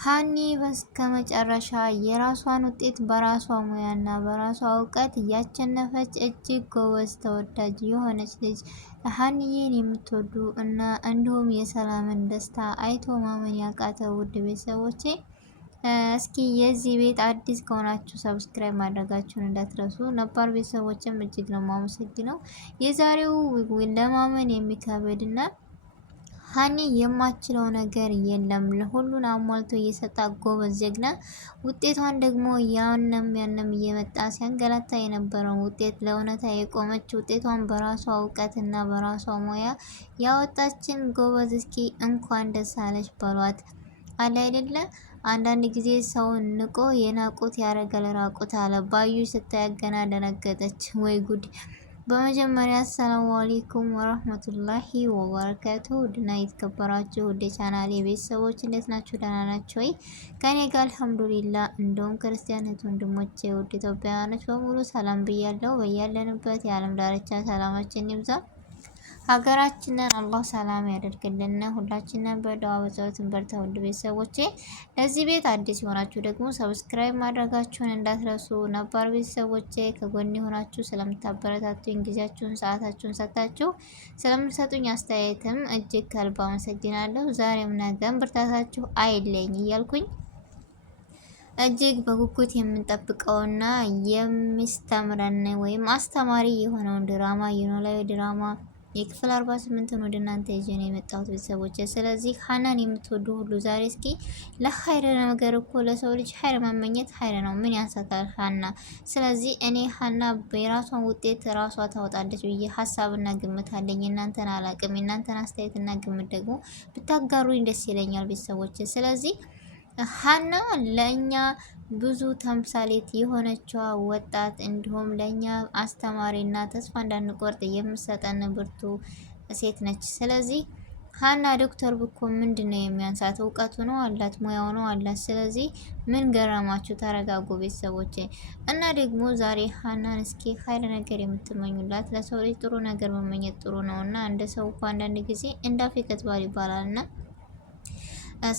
ሀኒ በስተመጨረሻ የራሷን ውጤት በራሷ ሙያና በራሷ እውቀት እያቸነፈች እጅግ ጎበዝ ተወዳጅ የሆነች ልጅ ሀኒዬን የምትወዱ እና እንዲሁም የሰላምን ደስታ አይቶ ማመን ያቃተው ውድ ቤተሰቦቼ እስኪ የዚህ ቤት አዲስ ከሆናችሁ ሰብስክራይብ ማድረጋችሁን እንዳትረሱ። ነባር ቤተሰቦችም እጅግ ነው ማመሰግነው። የዛሬው ለማመን የሚከብድና ሀኒ የማችለው ነገር የለም። ለሁሉን አሟልቶ እየሰጣ ጎበዝ ጀግና። ውጤቷን ደግሞ ያንም እየመጣ ሲያንገላታ የነበረውን ውጤት ለእውነታ የቆመች ውጤቷን በራሷ እውቀትና በራሷ ሙያ ያወጣችን ጎበዝ። እስኪ እንኳን ደስ አለሽ በሏት። አለ አይደለ አንዳንድ ጊዜ ሰውን ንቆ የናቁት ያረገል ራቁት አለ። ባዩ ስታያገና ደነገጠች። ወይ ጉድ! በመጀመሪያ አሰላሙ አለይኩም ወራህመቱላሂ ወበረካቱ። ውድና የተከበራችሁ ውድ ቻናሌ ቤተሰቦች እንዴት ናችሁ? ደህና ናችሁ ወይ? ከኔ ጋር አልሐምዱሊላህ። እንደውም ክርስቲያን ወንድሞቼ ውድ ኢትዮጵያውያኖች በሙሉ ሰላም ብያለሁ። በያለንበት የዓለም ዳርቻ ሰላማችን ይብዛ። ሀገራችንን አላህ ሰላም ያደርግልን። ሁላችንን በዱዓ በጸሎት እንበርታ። ውድ ቤተሰቦቼ ለዚህ ቤት አዲስ የሆናችሁ ደግሞ ሰብስክራይብ ማድረጋችሁን እንዳትረሱ። ነባር ቤተሰቦቼ ከጎን የሆናችሁ ስለምታበረታቱኝ፣ ጊዜያችሁን ሰዓታችሁን ሰጥታችሁ ስለምትሰጡኝ አስተያየትም እጅግ ከልብ አመሰግናለሁ። ዛሬም ነገም ብርታታችሁ አይለኝ እያልኩኝ እጅግ በጉጉት የምንጠብቀውና የሚስተምረን ወይም አስተማሪ የሆነውን ድራማ የኖላዊ ድራማ የክፍል 48ን ወደ እናንተ ይዤ ነው የመጣሁት ቤተሰቦች። ስለዚህ ሀናን የምትወዱ ሁሉ ዛሬ እስኪ ለሀይር ነገር እኮ ለሰው ልጅ ሀይር መመኘት ሀይር ነው፣ ምን ያንሳታል ሀና። ስለዚህ እኔ ሀና የራሷን ውጤት ራሷ ታወጣለች ብዬ ሀሳብና ግምት አለኝ። እናንተን አላቅም። የእናንተን አስተያየትና ግምት ደግሞ ብታጋሩኝ ደስ ይለኛል ቤተሰቦች። ስለዚህ ሀና ለእኛ ብዙ ተምሳሌት የሆነችዋ ወጣት እንዲሁም ለእኛ አስተማሪና ተስፋ እንዳንቆርጥ የምሰጠን ብርቱ ሴት ነች። ስለዚህ ሀና ዶክተር ብኮን ምንድነው የሚያንሳት? እውቀቱ ነው አላት፣ ሙያው ነው አላት። ስለዚህ ምን ገረማችሁ? ተረጋጉ ቤተሰቦቼ። እና ደግሞ ዛሬ ሀናን እስኪ ሀይል ነገር የምትመኙላት፣ ለሰው ልጅ ጥሩ ነገር መመኘት ጥሩ ነው እና እንደ ሰው እኮ አንዳንድ ጊዜ እንዳፌ ከትባል ይባላል እና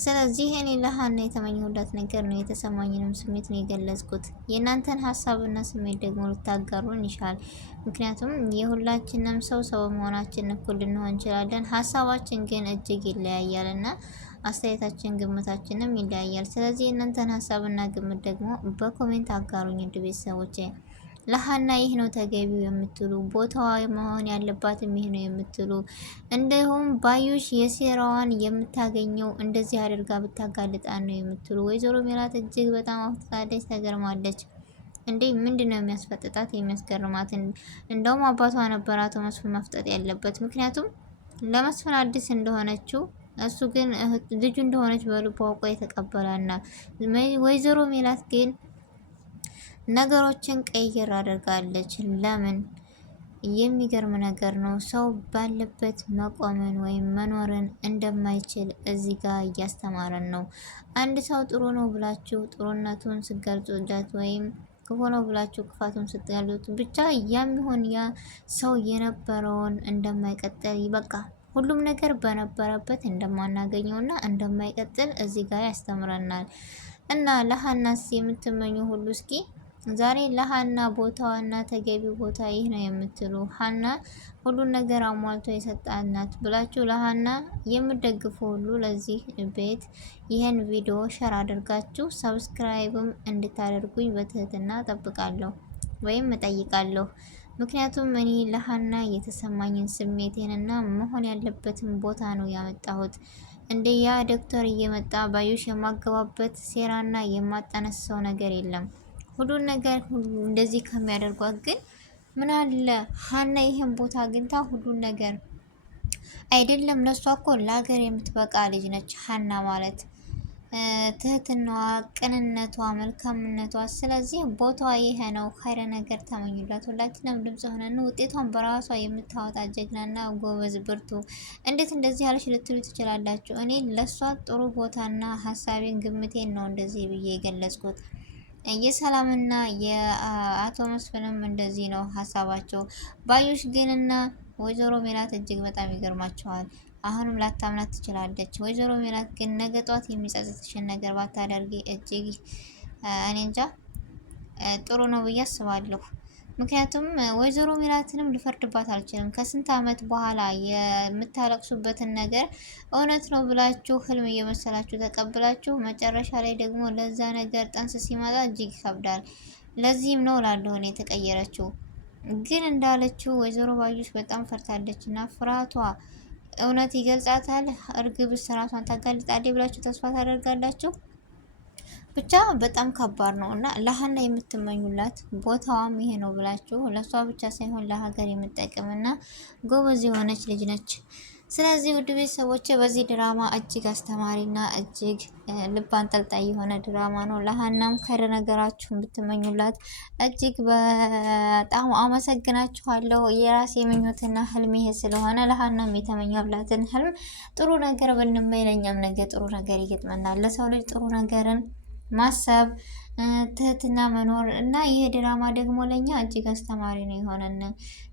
ስለዚህ እኔ ለሀና የተመኘሁላት ነገር ነው። የተሰማኝንም ስሜት ነው የገለጽኩት። የእናንተን ሀሳብና ስሜት ደግሞ ልታጋሩን ይሻል። ምክንያቱም የሁላችንም ሰው በመሆናችን እኩል ልንሆን እንችላለን። ሀሳባችን ግን እጅግ ይለያያል እና አስተያየታችን ግምታችንም ይለያያል። ስለዚህ የእናንተን ሀሳብና ግምት ደግሞ በኮሜንት አጋሩኝ ውድ ቤተሰቦቼ። ለሀና ይህ ነው ተገቢው የምትሉ፣ ቦታዋ መሆን ያለባትም ይህ ነው የምትሉ፣ እንዲሁም ባዩሽ የሴራዋን የምታገኘው እንደዚህ አድርጋ ብታጋልጣን ነው የምትሉ፣ ወይዘሮ ሜላት እጅግ በጣም አፍጥጣለች፣ ተገርማለች። እንዴ ምንድን ነው የሚያስፈጥጣት የሚያስገርማት? እንደውም አባቷ ነበር አቶ መስፍን መፍጠጥ ያለበት። ምክንያቱም ለመስፍን አዲስ እንደሆነችው እሱ ግን ልጁ እንደሆነች በልቡ አውቆ የተቀበላና ወይዘሮ ሜላት ግን ነገሮችን ቀይር አድርጋለች። ለምን? የሚገርም ነገር ነው። ሰው ባለበት መቆምን ወይም መኖርን እንደማይችል እዚህ ጋር እያስተማረን ነው። አንድ ሰው ጥሩ ነው ብላችሁ ጥሩነቱን ስገልጹለት ወይም ክፉ ነው ብላችሁ ክፋቱን ስትገልጹት ብቻ ያም ይሁን ያ ሰው የነበረውን እንደማይቀጥል በቃ ሁሉም ነገር በነበረበት እንደማናገኘውና እንደማይቀጥል እዚህ ጋር ያስተምረናል። እና ለሀናስ የምትመኙ ሁሉ እስኪ ዛሬ ለሀና ቦታዋና ተገቢው ቦታ ይህ ነው የምትሉ፣ ሀና ሁሉን ነገር አሟልቶ የሰጣናት ብላችሁ ለሀና የምደግፉ ሁሉ ለዚህ ቤት ይህን ቪዲዮ ሸር አድርጋችሁ ሰብስክራይብም እንድታደርጉኝ በትህትና ጠብቃለሁ ወይም እጠይቃለሁ። ምክንያቱም እኔ ለሀና የተሰማኝን ስሜቴንና መሆን ያለበትን ቦታ ነው ያመጣሁት። እንደ ያ ዶክተር እየመጣ ባዩሽ የማገባበት ሴራና የማጠነሰው ነገር የለም። ሁሉን ነገር እንደዚህ ከሚያደርጓት ግን ምን አለ ሀና ይሄን ቦታ አግኝታ ሁሉን ነገር አይደለም። ለሷ እኮ ለሀገር የምትበቃ ልጅ ነች ሀና ማለት፣ ትህትናዋ፣ ቅንነቷ፣ መልካምነቷ። ስለዚህ ቦታዋ ይሄ ነው። ኸይረ ነገር ተመኙላት። ሁላችንም ድምጽ ሆነን ውጤቷን በራሷ የምታወጣ ጀግናና ጎበዝ ብርቱ። እንዴት እንደዚህ ያለች ልትሉ ትችላላችሁ። እኔ ለሷ ጥሩ ቦታና ሀሳቤን ግምቴን ነው እንደዚህ ብዬ የገለጽኩት። የሰላምና የአቶ መስፍንም እንደዚህ ነው ሀሳባቸው። ባዩሽ ግንና ወይዘሮ ሜላት እጅግ በጣም ይገርማቸዋል። አሁንም ላታምናት ትችላለች። ወይዘሮ ሜላት ግን ነገ ጧት የሚጸጽትሽን ነገር ባታደርጊ እጅግ እኔ እንጃ ጥሩ ነው ብዬ አስባለሁ። ምክንያቱም ወይዘሮ ሜላትንም ልፈርድባት አልችልም። ከስንት ዓመት በኋላ የምታለቅሱበትን ነገር እውነት ነው ብላችሁ ህልም እየመሰላችሁ ተቀብላችሁ መጨረሻ ላይ ደግሞ ለዛ ነገር ጠንስ ሲመጣ እጅግ ይከብዳል። ለዚህም ነው ላለሁ እኔ የተቀየረችው። ግን እንዳለችው ወይዘሮ ባዩሽ በጣም ፈርታለች እና ፍርሃቷ እውነት ይገልጻታል። እርግብስ ራሷን ታጋልጣለች ብላችሁ ተስፋ ታደርጋላችሁ? ብቻ በጣም ከባድ ነው እና ለሀና የምትመኙላት ቦታዋም ይሄ ነው ብላችሁ ለእሷ ብቻ ሳይሆን ለሀገር የምጠቅምና ጎበዝ የሆነች ልጅ ነች። ስለዚህ ውድ ቤተሰቦች በዚህ ድራማ እጅግ አስተማሪና እጅግ ልብ አንጠልጣይ የሆነ ድራማ ነው። ለሀናም ከረ ነገራችሁን ብትመኙላት እጅግ በጣም አመሰግናችኋለሁ። የራሴ ምኞትና ህልም ይሄ ስለሆነ ለሀናም የተመኘላትን ህልም ጥሩ ነገር ብንመኝ ለእኛም ነገ ጥሩ ነገር ይገጥመናል። ለሰው ልጅ ጥሩ ነገርን ማሰብ ትህትና መኖር እና ይህ ድራማ ደግሞ ለኛ እጅግ አስተማሪ ነው የሆነን።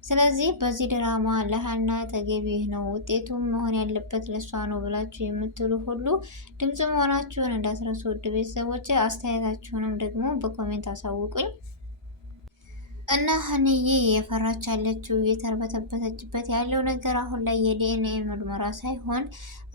ስለዚህ በዚህ ድራማ ለሀና ተገቢ ነው ውጤቱም መሆን ያለበት ለሷ ነው ብላችሁ የምትሉ ሁሉ ድምጽ መሆናችሁን እንዳትረሱ ውድ ቤተሰቦች። አስተያየታችሁንም ደግሞ በኮሜንት አሳውቁኝ። እና ሀንዬ የፈራች ያለችው የተርበተበተችበት ያለው ነገር አሁን ላይ የዲኤንኤ ምርመራ ሳይሆን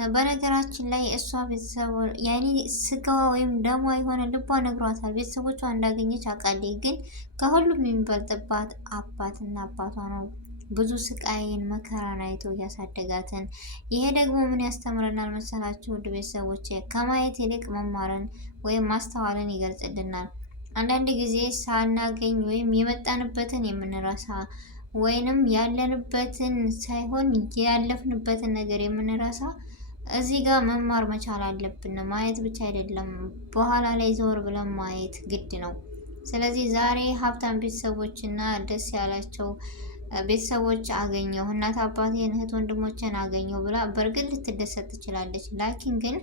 በነገራችን ላይ እሷ ቤተሰብ ያኔ ስጋዋ ወይም ደሟ የሆነ ልቧ ነግሯታል። ቤተሰቦቿ እንዳገኘች አውቃለች። ግን ከሁሉም የሚበልጥባት አባትና አባቷ ነው። ብዙ ስቃይን መከራን አይቶ እያሳደጋትን። ይሄ ደግሞ ምን ያስተምረናል መሰላችሁ ውድ ቤተሰቦች? ከማየት ይልቅ መማርን ወይም ማስተዋልን ይገልጽልናል። አንዳንድ ጊዜ ሳናገኝ ወይም የመጣንበትን የምንረሳ ወይንም ያለንበትን ሳይሆን ያለፍንበትን ነገር የምንረሳ እዚህ ጋር መማር መቻል አለብን። ማየት ብቻ አይደለም፣ በኋላ ላይ ዘወር ብለን ማየት ግድ ነው። ስለዚህ ዛሬ ሀብታም ቤተሰቦች እና ደስ ያላቸው ቤተሰቦች አገኘው እናት አባቴን እህት ወንድሞችን አገኘው ብላ በእርግጥ ልትደሰት ትችላለች። ላኪን ግን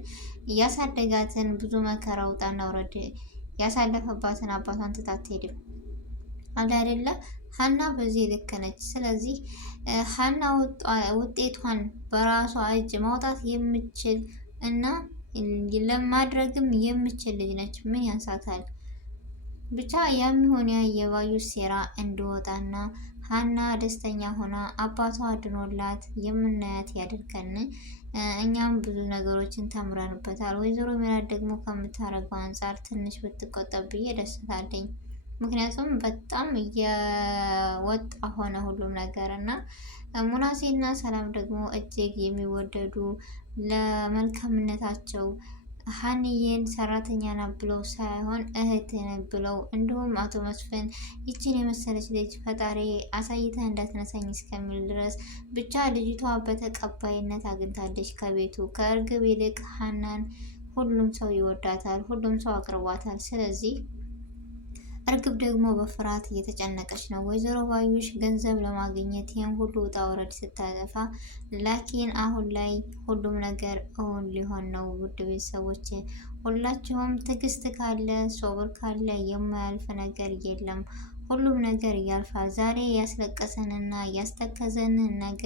እያሳደጋትን ብዙ መከራ ውጣና ውረድ ያሳለፈባትን አባቷን ትታ አትሄድም አለ አይደለ? ሀና በዚህ ልክ ነች። ስለዚህ ሀና ውጤቷን በራሷ እጅ ማውጣት የምችል እና ለማድረግም የምችል ልጅ ነች። ምን ያንሳታል? ብቻ የሚሆን የባዩሽ ሴራ እንዲወጣና ሀና ደስተኛ ሆና አባቷ አድኖላት የምናያት ያድርገን። እኛም ብዙ ነገሮችን ተምረንበታል። ወይዘሮ ሜላት ደግሞ ከምታረገው አንጻር ትንሽ ብትቆጠብ ብዬ ደስታለኝ። ምክንያቱም በጣም እየወጣ ሆነ ሁሉም ነገር እና ሙናሴና ሰላም ደግሞ እጅግ የሚወደዱ ለመልካምነታቸው ሀንዬን ሰራተኛ ናት ብለው ሳይሆን እህት ናት ብለው እንዲሁም አቶ መስፍን ይችን የመሰለች ልጅ ፈጣሪ አሳይተህ እንዳትነሳኝ እስከሚል ድረስ ብቻ ልጅቷ በተቀባይነት አግኝታለች። ከቤቱ ከእርግብ ይልቅ ሀናን ሁሉም ሰው ይወዳታል፣ ሁሉም ሰው አቅርቧታል። ስለዚህ እርግብ ደግሞ በፍርሃት እየተጨነቀች ነው። ወይዘሮ ባዩሽ ገንዘብ ለማግኘት ይህን ሁሉ ውጣ ውረድ ስታጠፋ፣ ላኪን አሁን ላይ ሁሉም ነገር እውን ሊሆን ነው። ውድ ቤተሰቦች ሁላችሁም ትዕግስት ካለ ሶብር ካለ የማያልፍ ነገር የለም። ሁሉም ነገር ያልፋል። ዛሬ ያስለቀሰንና ያስተከዘንን ነገ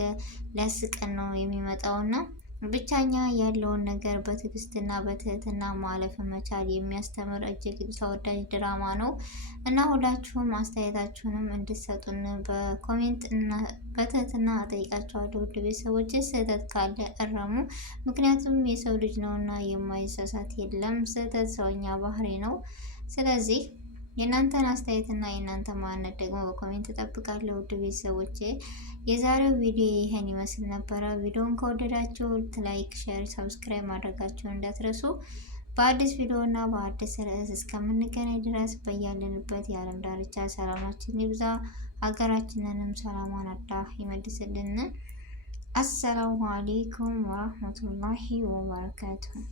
ሊያስቀን ነው የሚመጣውና ብቻኛ ያለውን ነገር በትዕግስትና በትህትና ማለፍ መቻል የሚያስተምር እጅግ ተወዳጅ ድራማ ነው እና ሁላችሁም አስተያየታችሁንም እንድትሰጡን በኮሜንት እና በትህትና እጠይቃችኋለሁ። ውድ ቤተሰቦች ስህተት ካለ እረሙ። ምክንያቱም የሰው ልጅ ነውና የማይሳሳት የለም። ስህተት ሰውኛ ባህሪ ነው። ስለዚህ የእናንተን አስተያየትና የእናንተ ማንነት ደግሞ በኮሜንት እጠብቃለሁ። ውድ ቤተሰቦቼ የዛሬው ቪዲዮ ይሄን ይመስል ነበረ። ቪዲዮውን ከወደዳችሁ ላይክ፣ ሼር፣ ሰብስክራይብ ማድረጋችሁን እንዳትረሱ። በአዲስ ቪዲዮ እና በአዲስ ርዕስ እስከምንገናኝ ድረስ በያለንበት የዓለም ዳርቻ ሰላማችን ይብዛ። ሀገራችንንም ሰላሟን አላህ ይመልስልን። አሰላሙ አሌይኩም ወራህመቱላሂ ወበረካቱሁ።